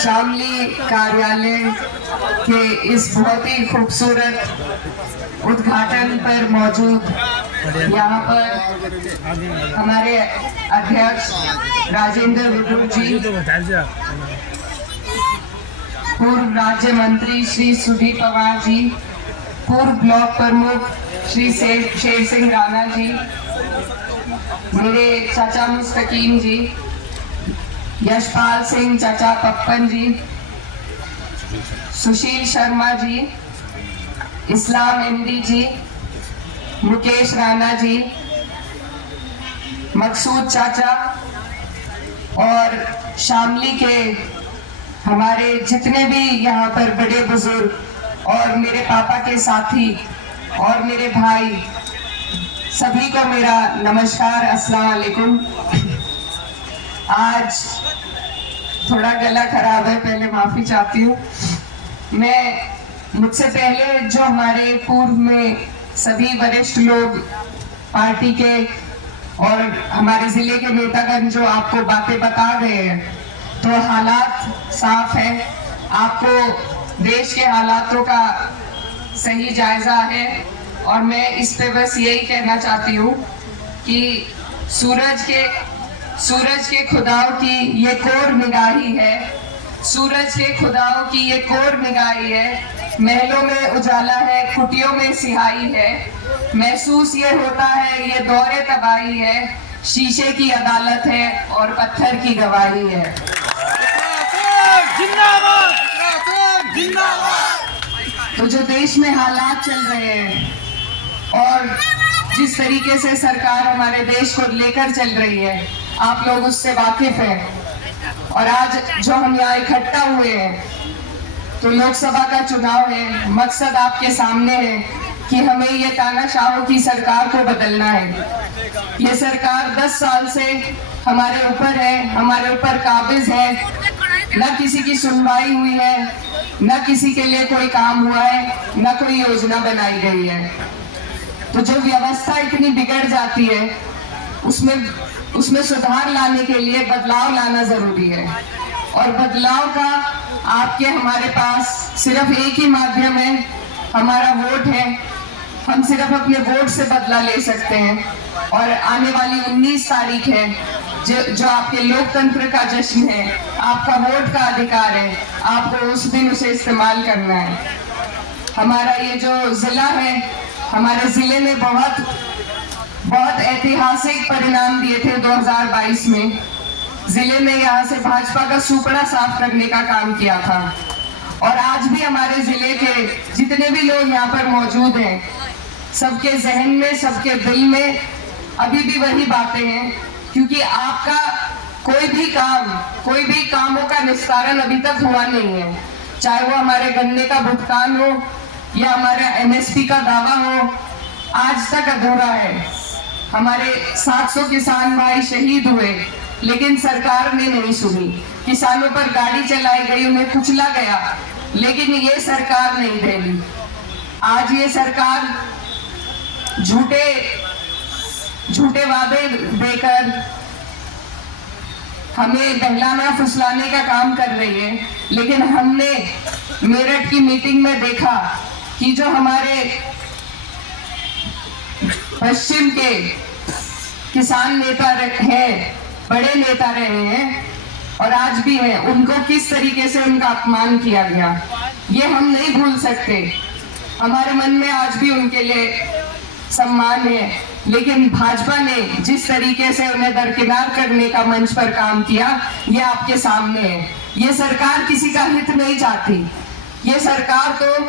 शामली कार्यालय के इस बहुत ही खूबसूरत उद्घाटन पर मौजूद यहाँ पर हमारे अध्यक्ष राजेंद्र विदुर जी, पूर्व राज्य मंत्री श्री सुदीप पवार जी, पूर्व ब्लॉक प्रमुख श्री शेर सिंह राणा जी, मेरे चाचा मुस्तकीम जी, यशपाल सिंह चाचा पप्पन जी, सुशील शर्मा जी, इस्लाम एमडी जी, मुकेश राणा जी, मकसूद चाचा और शामली के हमारे जितने भी यहाँ पर बड़े बुजुर्ग और मेरे पापा के साथी और मेरे भाई, सभी को मेरा नमस्कार, अस्सलाम वालेकुम। आज थोड़ा गला खराब है, पहले माफी चाहती हूँ। मुझसे पहले जो हमारे पूर्व में सभी वरिष्ठ लोग पार्टी के और हमारे जिले के नेतागण जो आपको बातें बता गए हैं, तो हालात साफ है, आपको देश के हालातों का सही जायजा है। और मैं इस पे बस यही कहना चाहती हूँ कि सूरज के खुदाओं की ये कोर निगाही है, सूरज के खुदाओं की ये कोर निगाही है। महलों में उजाला है, कुटियों में सिहाई है, महसूस ये होता है ये दौरे तबाही है, शीशे की अदालत है और पत्थर की गवाही है। जिंदाबाद, जिंदाबाद। तो जो देश में हालात चल रहे हैं और जिस तरीके से सरकार हमारे देश को लेकर चल रही है, आप लोग उससे वाकिफ हैं। और आज जो हम यहाँ इकट्ठा हुए हैं, तो लोकसभा का चुनाव है, मकसद आपके सामने है कि हमें ये तानाशाहों की सरकार को बदलना है। ये सरकार 10 साल से हमारे ऊपर है, हमारे ऊपर काबिज है, न किसी की सुनवाई हुई है, न किसी के लिए कोई काम हुआ है, न कोई योजना बनाई गई है। तो जो व्यवस्था इतनी बिगड़ जाती है, उसमें सुधार लाने के लिए बदलाव लाना जरूरी है। और बदलाव का आपके हमारे पास सिर्फ एक ही माध्यम है, हमारा वोट है। हम सिर्फ अपने वोट से बदला ले सकते हैं। और आने वाली 19 तारीख है, जो आपके लोकतंत्र का जश्न है, आपका वोट का अधिकार है, आपको उस दिन उसे इस्तेमाल करना है। हमारा ये जो जिला है, हमारे जिले में बहुत ऐतिहासिक परिणाम दिए थे 2022 में। जिले में यहाँ से भाजपा का सुपड़ा साफ करने का काम किया था। और आज भी हमारे जिले के जितने भी लोग यहाँ पर मौजूद हैं, सबके जहन में, सबके दिल में अभी भी वही बातें हैं। क्योंकि आपका कोई भी कामों का निस्तारण अभी तक हुआ नहीं है, चाहे वो हमारे गन्ने का भुगतान हो या हमारा एमएसपी का दावा हो, आज तक अधूरा है। हमारे 700 किसान भाई शहीद हुए, लेकिन सरकार ने नहीं सुनी। किसानों पर गाड़ी चलाई गई, उन्हें कुचला गया, लेकिन ये सरकार नहीं देगी। आज ये सरकार झूठे वादे देकर हमें बहलाना फुसलाने का काम कर रही है। लेकिन हमने मेरठ की मीटिंग में देखा कि जो हमारे पश्चिम के किसान नेता हैं, बड़े नेता रहे हैं और आज भी हैं, उनको किस तरीके से उनका अपमान किया गया, ये हम नहीं भूल सकते। हमारे मन में आज भी उनके लिए सम्मान है। लेकिन भाजपा ने जिस तरीके से उन्हें दरकिनार करने का मंच पर काम किया, ये आपके सामने है। ये सरकार किसी का हित नहीं चाहती। ये सरकार तो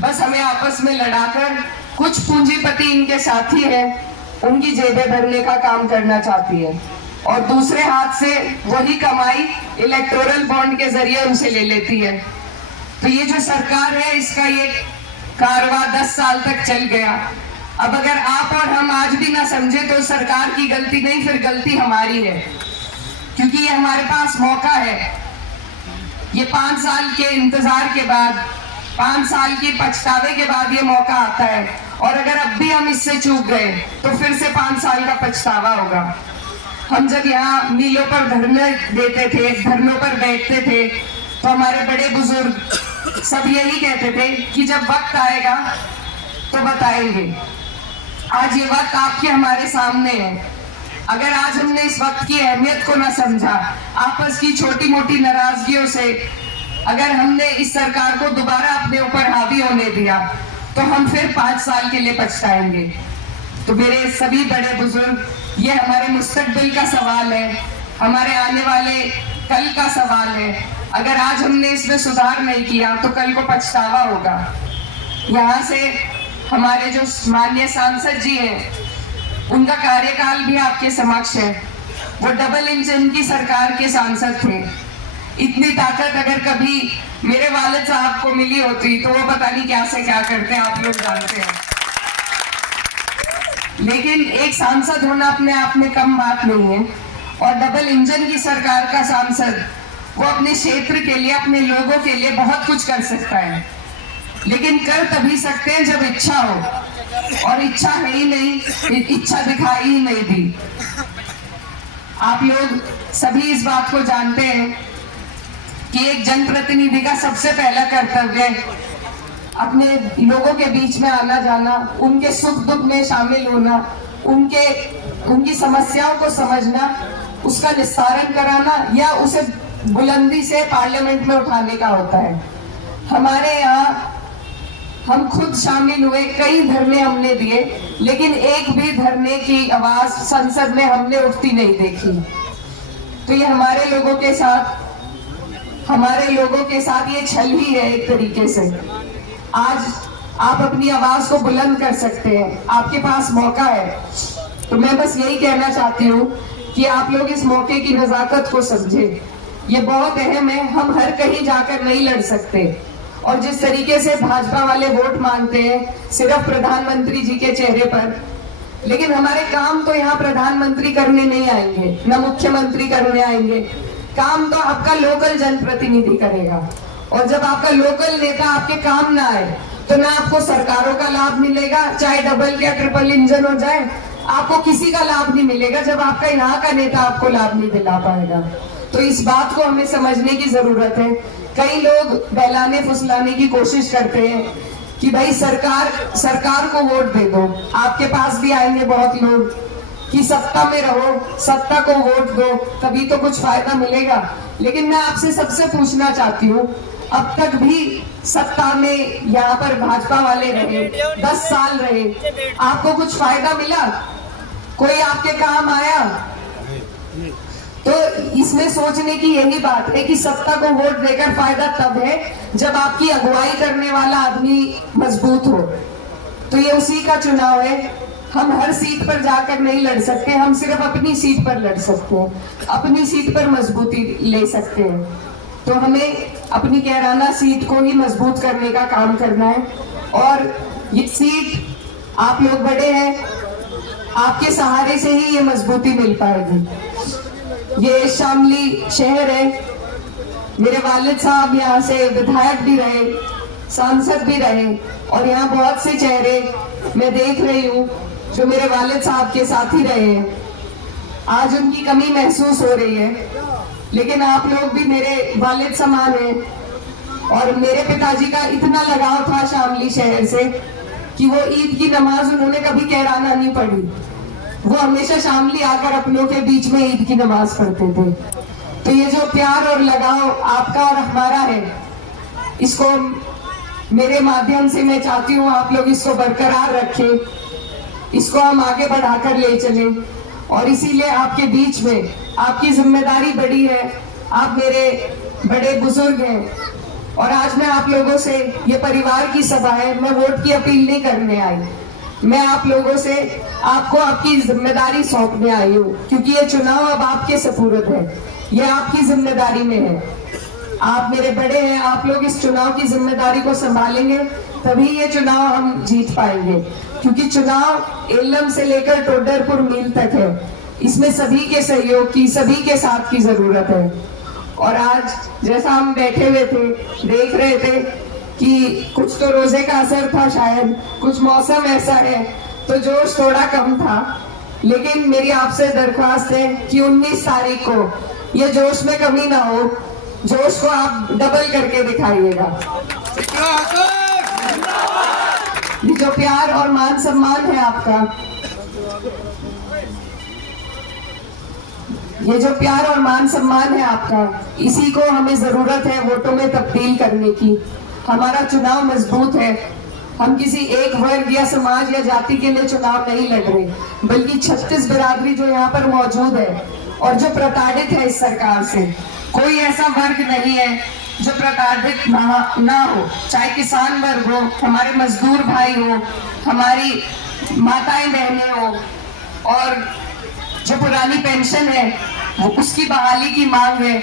बस हमें आपस में लड़ाकर, कुछ पूंजीपति इनके साथी हैं, उनकी जेबें भरने का काम करना चाहती है और दूसरे हाथ से वही कमाई इलेक्टोरल बॉन्ड के जरिए उनसे ले लेती है। तो ये जो सरकार है, इसका ये कारवां 10 साल तक चल गया। अब अगर आप और हम आज भी ना समझे तो सरकार की गलती नहीं, फिर गलती हमारी है। क्योंकि ये हमारे पास मौका है। ये 5 साल के इंतजार के बाद, 5 साल की पछतावे के बाद ये मौका आता है। और अगर अब भी हम इससे चूक गए तो फिर से 5 साल का पछतावा होगा। हम जब यहाँ मीलों पर धरने देते थे, धरनों पर बैठते थे, तो हमारे बड़े बुजुर्ग सब यही कहते थे कि जब वक्त आएगा तो बताएंगे। आज ये वक्त आपके हमारे सामने है। अगर आज हमने इस वक्त की अहमियत को ना समझा, आपस की छोटी मोटी नाराजगियों से अगर हमने इस सरकार को दोबारा अपने ऊपर हावी होने दिया, तो हम फिर 5 साल के लिए पछताएंगे। तो मेरे सभी बड़े बुजुर्ग, ये हमारे मुस्तकबिल का सवाल है, हमारे आने वाले कल का सवाल है। अगर आज हमने इसमें सुधार नहीं किया तो कल को पछतावा होगा। यहाँ से हमारे जो माननीय सांसद जी हैं, उनका कार्यकाल भी आपके समक्ष है। वो डबल इंजन की सरकार के सांसद थे। इतनी ताकत अगर कभी मेरे वालिद साहब को मिली होती तो वो पता नहीं क्या से क्या करते, आप लोग जानते हैं। लेकिन एक सांसद होना अपने आप में कम बात नहीं है, और डबल इंजन की सरकार का सांसद वो अपने क्षेत्र के लिए, अपने लोगों के लिए बहुत कुछ कर सकता है, लेकिन कर तभी सकते हैं जब इच्छा हो, और इच्छा है ही नहीं, इच्छा दिखाई ही नहीं दी। आप लोग सभी इस बात को जानते हैं कि एक जनप्रतिनिधि का सबसे पहला कर्तव्य अपने लोगों के बीच में आना जाना, उनके सुख दुख में शामिल होना, उनकी समस्याओं को समझना, उसका निस्तारण कराना या उसे बुलंदी से पार्लियामेंट में उठाने का होता है। हमारे यहाँ हम खुद शामिल हुए, कई धरने हमने दिए, लेकिन एक भी धरने की आवाज संसद में हमने उठती नहीं देखी। तो ये हमारे लोगों के साथ ये छल ही है एक तरीके से। आज आप अपनी आवाज को बुलंद कर सकते हैं, आपके पास मौका है। तो मैं बस यही कहना चाहती हूँ कि आप लोग इस मौके की नजाकत को समझे। ये बहुत अहम है, हम हर कहीं जाकर नहीं लड़ सकते, और जिस तरीके से भाजपा वाले वोट मांगते हैं सिर्फ प्रधानमंत्री जी के चेहरे पर, लेकिन हमारे काम तो यहाँ प्रधानमंत्री करने नहीं आएंगे, न मुख्यमंत्री करने आएंगे। काम तो आपका लोकल जनप्रतिनिधि करेगा, और जब आपका लोकल नेता आपके काम ना आए तो ना आपको सरकारों का लाभ मिलेगा, चाहे डबल या ट्रिपल इंजन हो जाए, आपको किसी का लाभ नहीं मिलेगा जब आपका यहाँ का नेता आपको लाभ नहीं दिला पाएगा। तो इस बात को हमें समझने की जरूरत है। कई लोग बहलाने फुसलाने की कोशिश करते हैं कि भाई सरकार को वोट दे दो। आपके पास भी आएंगे बहुत लोग कि सत्ता में रहो, सत्ता को वोट दो, तभी तो कुछ फायदा मिलेगा। लेकिन मैं आपसे सबसे पूछना चाहती हूँ, अब तक भी सत्ता में यहाँ पर भाजपा वाले रहे, 10 साल रहे, आपको कुछ फायदा मिला? कोई आपके काम आया? तो इसमें सोचने की यही बात है कि सत्ता को वोट देकर फायदा तब है जब आपकी अगुवाई करने वाला आदमी मजबूत हो। तो ये उसी का चुनाव है। हम हर सीट पर जाकर नहीं लड़ सकते, हम सिर्फ अपनी सीट पर लड़ सकते हैं, अपनी सीट पर मजबूती ले सकते हैं। तो हमें अपनी कैराना सीट को ही मजबूत करने का काम करना है, और ये सीट आप लोग बड़े हैं, आपके सहारे से ही ये मजबूती मिल पाएगी। ये शामली शहर है, मेरे वालिद साहब यहाँ से विधायक भी रहे, सांसद भी रहे, और यहाँ बहुत से चेहरे मैं देख रही हूँ जो मेरे वालिद साहब के साथ ही रहे हैं। आज उनकी कमी महसूस हो रही है, लेकिन आप लोग भी मेरे वालिद समान हैं, और मेरे पिताजी का इतना लगाव था शामली शहर से कि वो ईद की नमाज उन्होंने कभी कैराना नहीं पढ़ी, वो हमेशा शामली आकर अपनों के बीच में ईद की नमाज पढ़ते थे। तो ये जो प्यार और लगाव आपका और हमारा है, इसको मेरे माध्यम से मैं चाहती हूँ आप लोग इसको बरकरार रखें, इसको हम आगे बढ़ाकर ले चलें। और इसीलिए आपके बीच में आपकी जिम्मेदारी बड़ी है, आप मेरे बड़े बुजुर्ग हैं, और आज मैं आप लोगों से, ये परिवार की सभा है, मैं वोट की अपील नहीं करने आई, मैं आप लोगों से आपको आपकी जिम्मेदारी सौंपने आई हूँ, क्योंकि ये चुनाव अब आपके सपुर्द है, ये आपकी जिम्मेदारी में है। आप मेरे बड़े हैं, आप लोग इस चुनाव की जिम्मेदारी को संभालेंगे तभी ये चुनाव हम जीत पाएंगे, क्योंकि चुनाव एलम से लेकर टोडरपुर मील तक है, इसमें सभी के सहयोग की, सभी के साथ की जरूरत है। और आज जैसा हम बैठे हुए थे, देख रहे थे कि कुछ तो रोजे का असर था, शायद कुछ मौसम ऐसा है तो जोश थोड़ा कम था, लेकिन मेरी आपसे दरख्वास्त है कि 19 तारीख को ये जोश में कमी ना हो, जोश को आप डबल करके दिखाइएगा। ये जो प्यार और मान सम्मान है आपका, ये जो प्यार और मान सम्मान है आपका, इसी को हमें जरूरत है वोटों में तब्दील करने की। हमारा चुनाव मजबूत है। हम किसी एक वर्ग या समाज या जाति के लिए चुनाव नहीं लड़ रहे, बल्कि 36 बिरादरी जो यहाँ पर मौजूद है और जो प्रताड़ित है इस सरकार से। कोई ऐसा वर्ग नहीं है जो प्रताड़ित ना हो, चाहे किसान वर्ग हो, हमारे मजदूर भाई हो, हमारी माताएं बहनें हो, और जो पुरानी पेंशन है वो उसकी बहाली की मांग है।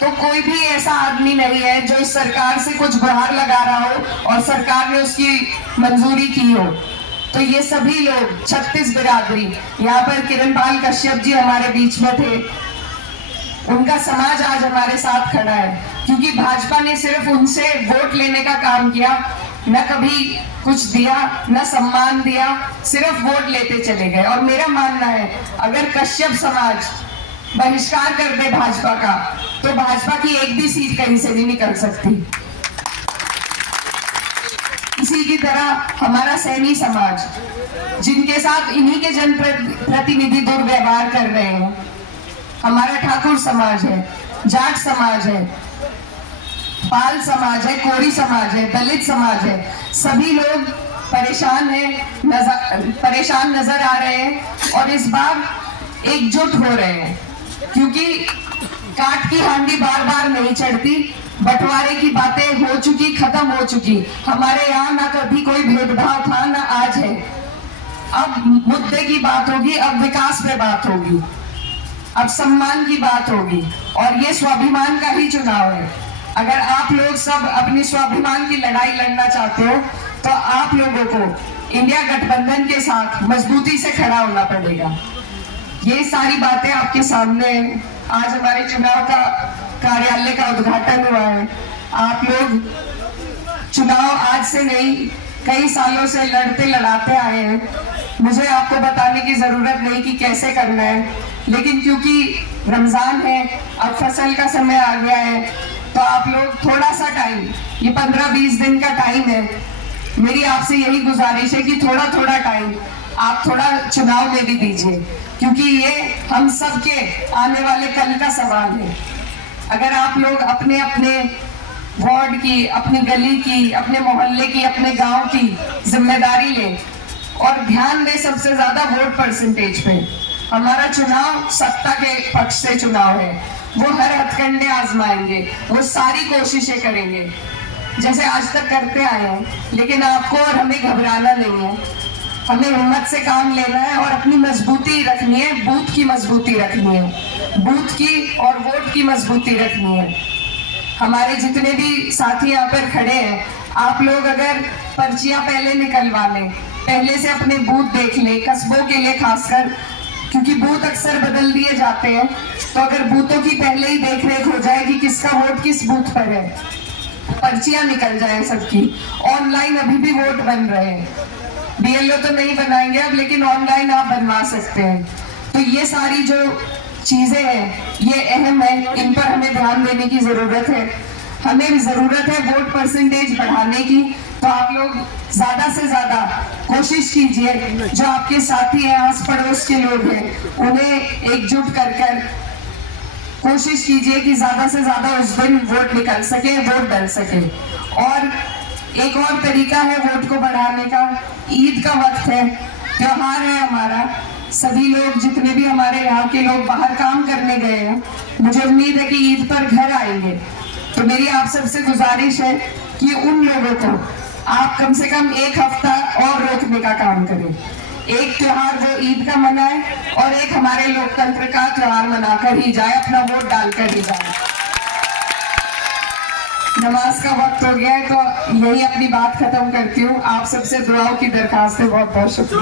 तो कोई भी ऐसा आदमी नहीं है जो इस सरकार से कुछ गुहार लगा रहा हो और सरकार ने उसकी मंजूरी की हो। तो ये सभी लोग 36 बिरादरी, यहाँ पर किरणपाल कश्यप जी हमारे बीच में थे, उनका समाज आज हमारे साथ खड़ा है, क्योंकि भाजपा ने सिर्फ उनसे वोट लेने का काम किया, न कभी कुछ दिया, न सम्मान दिया, सिर्फ वोट लेते चले गए। और मेरा मानना है अगर कश्यप समाज बहिष्कार कर दे भाजपा का, तो भाजपा की एक भी सीट कहीं से नहीं निकल सकती। इसी की तरह हमारा सैनी समाज, जिनके साथ इन्हीं के जनप्रतिनिधि दुर्व्यवहार कर रहे हैं, हमारा ठाकुर समाज है, जाट समाज है, पाल समाज है, कोरी समाज है, दलित समाज है, सभी लोग परेशान नजर आ रहे हैं और इस बार एकजुट हो रहे हैं, क्योंकि काट की हांडी बार बार नहीं चढ़ती। बंटवारे की बातें हो चुकी, खत्म हो चुकी। हमारे यहाँ ना कभी कोई भेदभाव था, ना आज है। अब मुद्दे की बात होगी, अब विकास पे बात होगी, अब सम्मान की बात होगी, और ये स्वाभिमान का ही चुनाव है। अगर आप लोग सब अपनी स्वाभिमान की लड़ाई लड़ना चाहते हो, तो आप लोगों को इंडिया गठबंधन के साथ मजबूती से खड़ा होना पड़ेगा। ये सारी बातें आपके सामने हैं। आज हमारे चुनाव का कार्यालय का उद्घाटन हुआ है। आप लोग चुनाव आज से नहीं, कई सालों से लड़ते लड़ाते आए हैं। मुझे आपको बताने की जरूरत नहीं कि कैसे करना है, लेकिन क्योंकि रमजान है, अब फसल का समय आ गया है, तो आप लोग थोड़ा सा टाइम, ये 15-20 दिन का टाइम है, मेरी आपसे यही गुजारिश है कि थोड़ा थोड़ा टाइम आप थोड़ा चुनाव में भी दीजिए, क्योंकि ये हम सब के आने वाले कल का सवाल है। अगर आप लोग अपने अपने वार्ड की, अपनी गली की, अपने मोहल्ले की, अपने गांव की जिम्मेदारी लें और ध्यान दें सबसे ज्यादा वोट परसेंटेज पे। हमारा चुनाव सत्ता के पक्ष से चुनाव है, वो हर हथकंडे आजमाएंगे, वो सारी कोशिशें करेंगे जैसे आज तक करते आए हैं, लेकिन आपको और हमें घबराना नहीं है। हमें हिम्मत से काम लेना है और अपनी मजबूती रखनी है, बूथ की मजबूती रखनी है, बूथ की और वोट की मजबूती रखनी है। हमारे जितने भी साथी यहाँ पर खड़े हैं, आप लोग अगर पर्चियां पहले निकलवा लें, पहले से अपने बूथ देख लें, कस्बों के लिए खासकर, क्योंकि बूथ अक्सर बदल दिए जाते हैं, तो अगर बूथों की पहले ही देखरेख हो जाए कि किसका वोट किस बूथ पर है, पर्चियां निकल जाए सबकी। ऑनलाइन अभी भी वोट बन रहे हैं, बीएलओ तो नहीं बनाएंगे अब, लेकिन ऑनलाइन आप बनवा सकते हैं। तो ये सारी जो चीजें हैं ये अहम है, इन पर हमें ध्यान देने की जरूरत है। हमें जरूरत है वोट परसेंटेज बढ़ाने की, तो आप लोग ज्यादा से ज्यादा कोशिश कीजिए, जो आपके साथी हैं, आस पड़ोस के लोग हैं, उन्हें एकजुट कर कोशिश कीजिए कि ज्यादा से ज्यादा उस दिन वोट निकल सके, वोट डल सके। और एक और तरीका है वोट को बढ़ाने का, ईद का वक्त है, त्योहार है हमारा, सभी लोग जितने भी हमारे यहाँ के लोग बाहर काम करने गए हैं, मुझे उम्मीद है कि ईद पर घर आएंगे। तो मेरी आप सबसे गुजारिश है कि उन लोगों को आप कम से कम एक हफ्ता और रोकने का काम करें। एक त्योहार वो ईद का मनाए और एक हमारे लोकतंत्र का त्योहार मनाकर ही जाए, अपना वोट डालकर ही जाए। नमाज का वक्त हो गया है, तो यही अपनी बात खत्म करती हूँ। आप सबसे दुआओं की दरखास्त है। बहुत बहुत शुक्रिया।